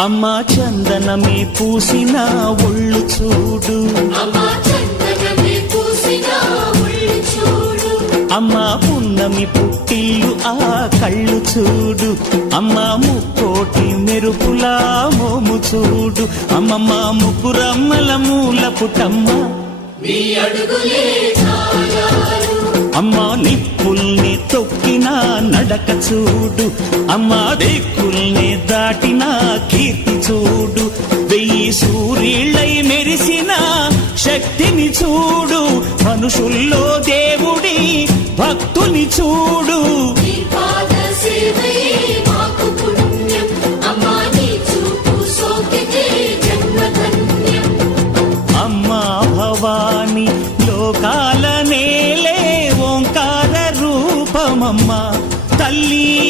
అమ్మా చందనమే పూసిన ఒళ్ళు చూడు, అమ్మా పున్నమి పుట్టిల్లు ఆ కళ్ళు చూడు, అమ్మా ముక్కోటి మెరుపులా మోము చూడు, అమ్మమ్మ ముగ్గురమ్మల మూల పుటమ్మ అమ్మా నిప్పుల్ని తొక్కిన నడక చూడు, అమ్మా దిక్కుల్ని దాటిన కీర్తి చూడు, 1000 సూర్యుళ్ళై మెరిసిన శక్తిని చూడు, మనుషుల్లో దేవుడి భక్తుని చూడు.